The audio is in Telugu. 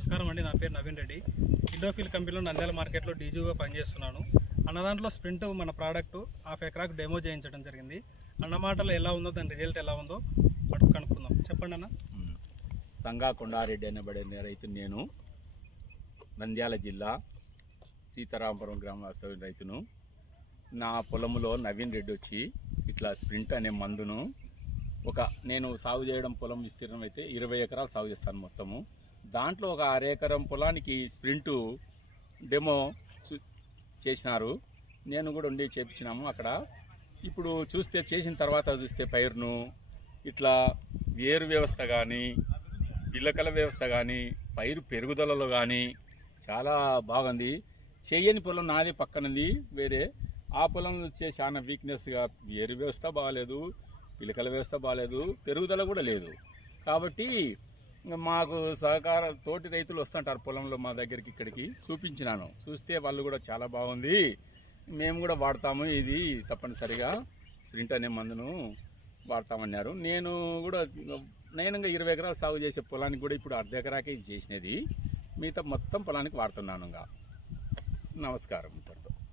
నమస్కారం అండి. నా పేరు నవీన్ రెడ్డి. ఇండోఫిల్ కంపెనీలో నంద్యాల మార్కెట్లో డీజీగా పనిచేస్తున్నాను. అన్నదాంట్లో స్ప్రింట్ మన ప్రోడక్ట్ 1/2 ఎకరాకు డెమో చేయించడం జరిగింది. అన్నమాటలు ఎలా ఉందో దాని రిజల్ట్ ఎలా ఉందో కనుక్కుందాం. చెప్పండి అన్న. సంగా కొండారెడ్డి అనబడే రైతు నేను. నంద్యాల జిల్లా సీతారాంపురం గ్రామ వాస్తవ రైతును. నా పొలంలో నవీన్ రెడ్డి వచ్చి ఇట్లా స్ప్రింట్ అనే మందును నేను సాగు చేయడం పొలం విస్తీర్ణం అయితే 20 ఎకరాలు సాగు చేస్తాను మొత్తము. దాంట్లో ఒక 1/2 ఎకరం పొలానికి స్ప్రింటు డెమో చేసినారు. నేను కూడా ఉండి చేపించినాము అక్కడ. ఇప్పుడు చేసిన తర్వాత చూస్తే పైరును ఇట్లా వేరు వ్యవస్థ కానీ పిల్లకల వ్యవస్థ కానీ పైరు పెరుగుదలలో కానీ చాలా బాగుంది. చేయని పొలం నాది పక్కనది వేరే. ఆ పొలం వచ్చే చాలా వీక్నెస్గా వేరు వ్యవస్థ బాగాలేదు, పిల్లకల వ్యవస్థ బాగాలేదు, పెరుగుదల కూడా లేదు. కాబట్టి మాకు సహకార తోటి రైతులు వస్తుంటారు పొలంలో మా దగ్గరికి, ఇక్కడికి చూపించినాను. చూస్తే వాళ్ళు కూడా చాలా బాగుంది, మేము కూడా వాడతాము, ఇది తప్పనిసరిగా స్ప్రింట్ అనే మందును వాడతామన్నారు. నేను 20 ఎకరాలు సాగు చేసే పొలానికి కూడా ఇప్పుడు 1/2 ఎకరాకే ఇది చేసినది. మిగతా మొత్తం పొలానికి వాడుతున్నాను. నమస్కారం.